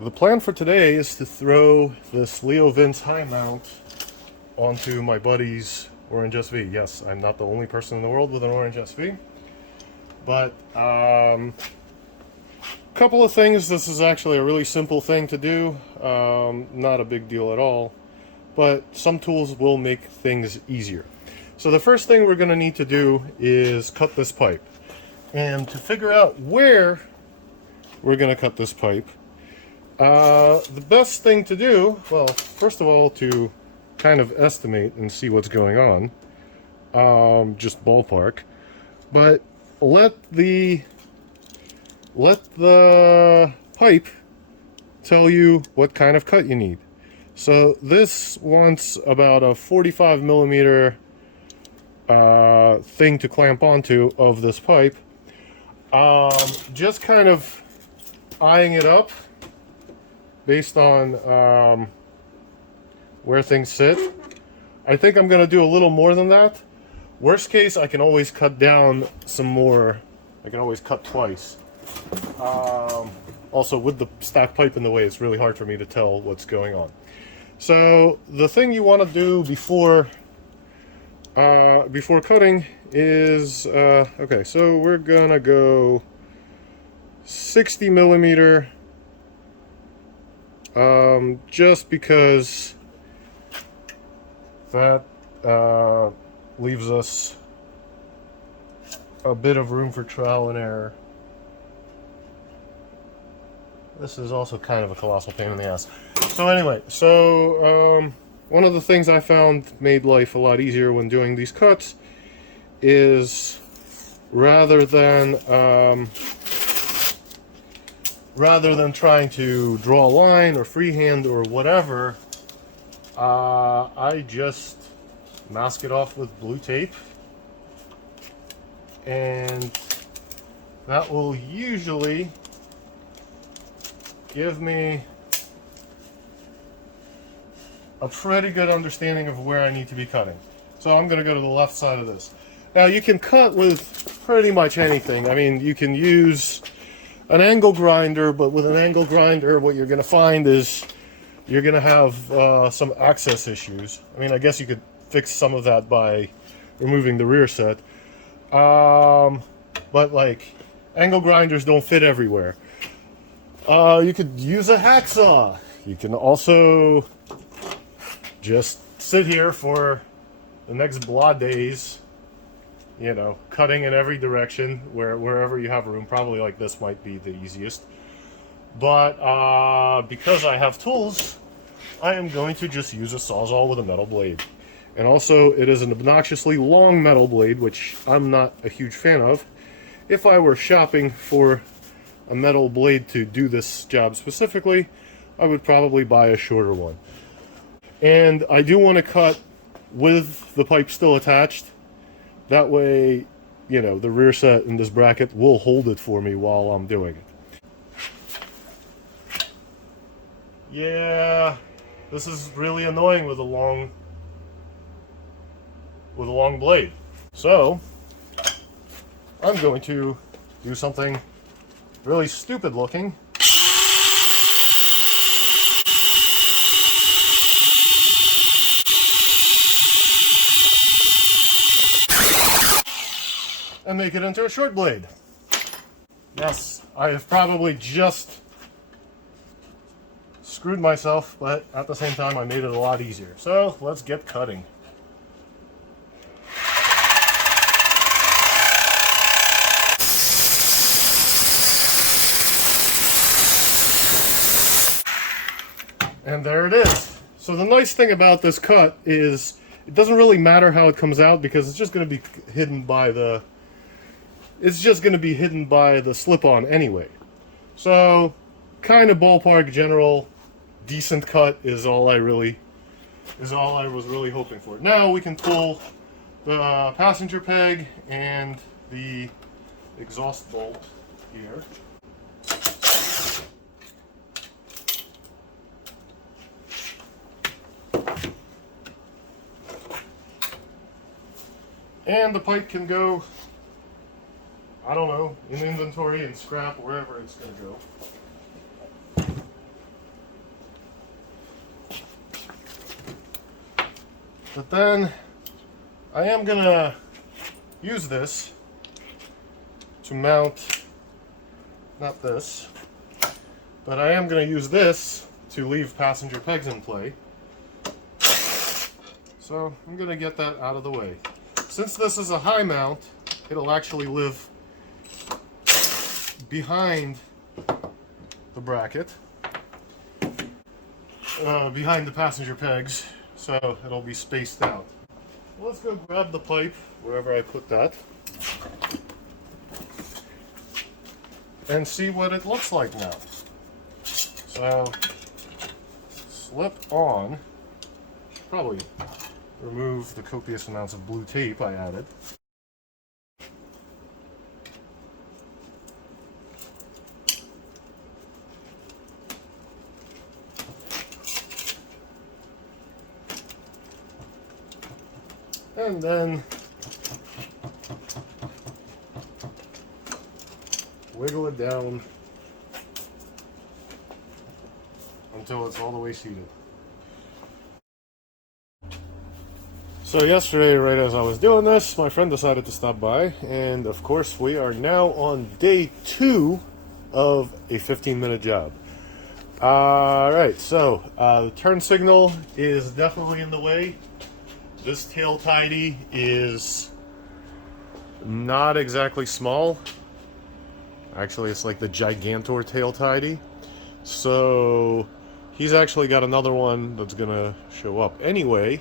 The plan for today is to throw this Leo Vince high mount onto my buddy's orange SV. Yes, I'm not the only person in the world with an orange SV, but couple of things. This is actually a really simple thing to do, not a big deal at all, but some tools will make things easier. So the first thing we're going to need to do is cut this pipe, and to figure out where we're going to cut this pipe, the best thing to do, well, first of all, to kind of estimate and see what's going on, just ballpark, but let the pipe tell you what kind of cut you need. So this wants about a 45 millimeter thing to clamp onto of this pipe. Just kind of eyeing it up based on where things sit. I think I'm going to do a little more than that. Worst case, I can always cut down some more. I can always cut twice. Also, with the stacked pipe in the way, it's really hard for me to tell what's going on. So the thing you want to do before cutting is okay. So we're gonna go 60 millimeter, just because that leaves us a bit of room for trial and error. This is also kind of a colossal pain in the ass. So anyway, one of the things I found made life a lot easier when doing these cuts is rather than trying to draw a line or freehand or whatever, I just mask it off with blue tape, and that will usually give me a pretty good understanding of where I need to be cutting. So I'm going to go to the left side of this. Now you can cut with pretty much anything. I mean, you can use an angle grinder, but with an angle grinder, what you're going to find is you're going to have some access issues. I mean, I guess you could fix some of that by removing the rear set. But like, angle grinders don't fit everywhere. You could use a hacksaw. You can also just sit here for the next blah days, you know, cutting in every direction wherever you have room. Probably like this might be the easiest. But because I have tools, I am going to just use a Sawzall with a metal blade. And also, it is an obnoxiously long metal blade, which I'm not a huge fan of. If I were shopping for a metal blade to do this job specifically, I would probably buy a shorter one. And I do want to cut with the pipe still attached. That way, you know, the rear set in this bracket will hold it for me while I'm doing it. Yeah, this is really annoying with a long blade. So I'm going to do something really stupid looking. And make it into a short blade. Yes, I have probably just screwed myself, but at the same time I made it a lot easier. So let's get cutting. And there it is. So the nice thing about this cut is it doesn't really matter how it comes out, because it's just going to be hidden by the slip-on anyway. So kind of ballpark general decent cut is all I was really hoping for. Now we can pull the passenger peg and the exhaust bolt here. And the pipe can go, I don't know, in inventory and scrap, wherever it's going to go. But then I am gonna use this to mount, not this, but I am gonna use this to leave passenger pegs in play. So I'm gonna get that out of the way. Since this is a high mount, it'll actually live behind the bracket, behind the passenger pegs, so it'll be spaced out. Well, let's go grab the pipe wherever I put that and see what it looks like now. So slip on, probably remove the copious amounts of blue tape I added. And then wiggle it down until it's all the way seated. So yesterday, right as I was doing this, my friend decided to stop by, and of course we are now on day 2 of a 15-minute job. Alright, so the turn signal is definitely in the way. This tail tidy is not exactly small. Actually, it's like the Gigantor tail tidy. So he's actually got another one that's gonna show up anyway.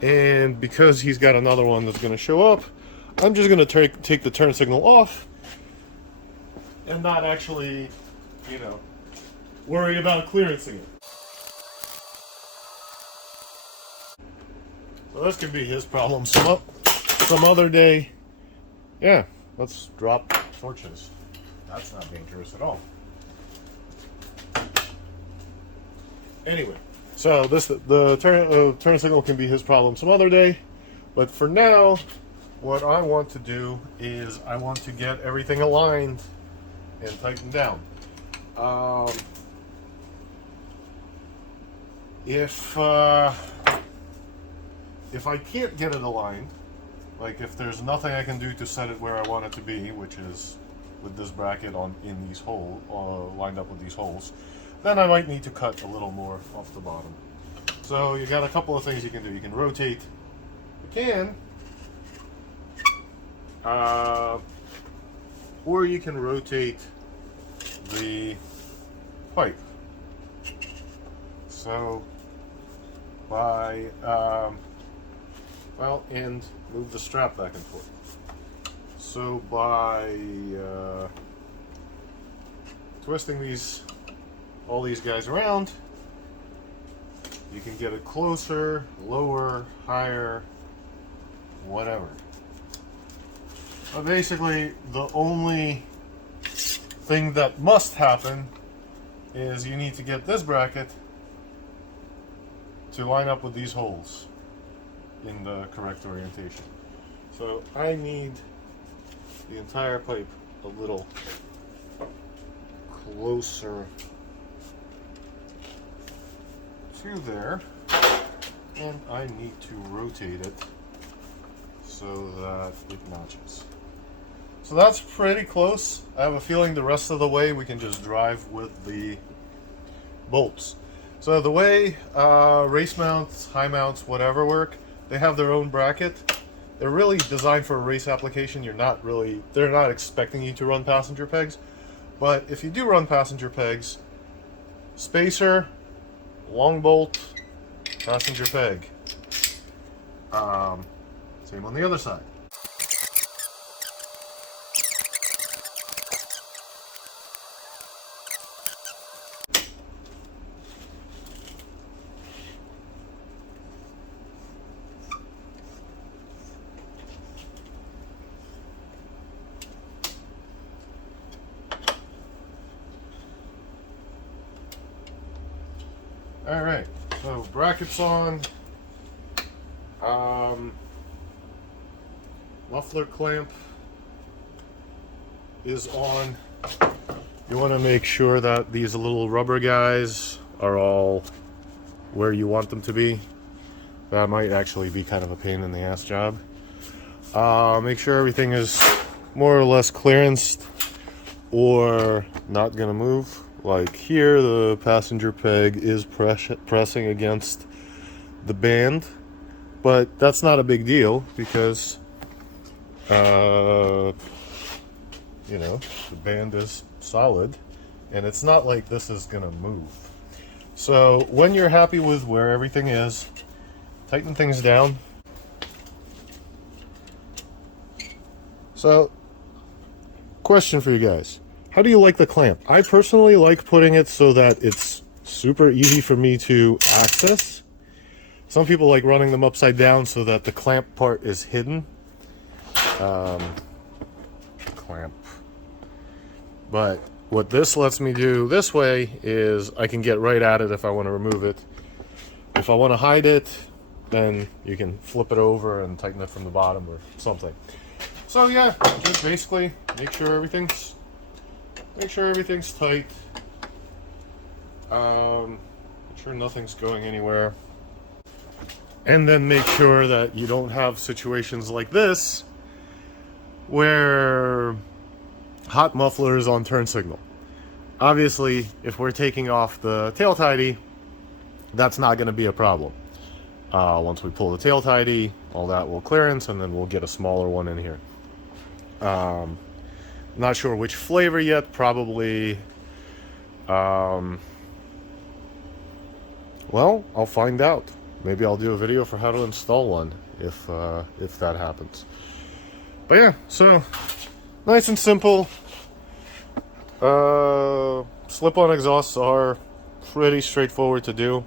And because he's got another one that's gonna show up, I'm just gonna take the turn signal off and not actually, worry about clearancing it. So this could be his problem some other day. Yeah, let's drop torches. That's not dangerous at all. Anyway, so the turn signal can be his problem some other day. But for now, what I want to do is I want to get everything aligned and tightened down. If I can't get it aligned, like if there's nothing I can do to set it where I want it to be, which is with this bracket in these holes, lined up with these holes, then I might need to cut a little more off the bottom. So you got a couple of things you can do. You can rotate the can, or you can rotate the pipe. So by and move the strap back and forth. So by twisting all these guys around, you can get it closer, lower, higher, whatever. But basically, the only thing that must happen is you need to get this bracket to line up with these holes in the correct orientation. So I need the entire pipe a little closer to there, and I need to rotate it so that it matches. So that's pretty close. I have a feeling the rest of the way we can just drive with the bolts. So the way race mounts, high mounts, whatever work, they have their own bracket. They're really designed for a race application. They're not expecting you to run passenger pegs. But if you do run passenger pegs, spacer, long bolt, passenger peg. Same on the other side. Alright, so brackets on, muffler clamp is on. You want to make sure that these little rubber guys are all where you want them to be. That might actually be kind of a pain in the ass job. Make sure everything is more or less clearanced or not gonna move. Like here, the passenger peg is pressing against the band, but that's not a big deal because you know, the band is solid and it's not like this is gonna move. So when you're happy with where everything is, tighten things down. So, question for you guys. How do you like the clamp? I personally like putting it so that it's super easy for me to access. Some people like running them upside down so that the clamp part is hidden. Clamp. But what this lets me do this way is I can get right at it if I want to remove it. If I want to hide it, then you can flip it over and tighten it from the bottom or something. So yeah, just basically make sure everything's tight. Make sure nothing's going anywhere. And then make sure that you don't have situations like this where hot muffler is on turn signal. Obviously, if we're taking off the tail tidy, that's not going to be a problem. Once we pull the tail tidy, all that will clearance, and then we'll get a smaller one in here. Not sure which flavor yet. Probably. Well, I'll find out. Maybe I'll do a video for how to install one if that happens. But yeah, so nice and simple. Slip-on exhausts are pretty straightforward to do.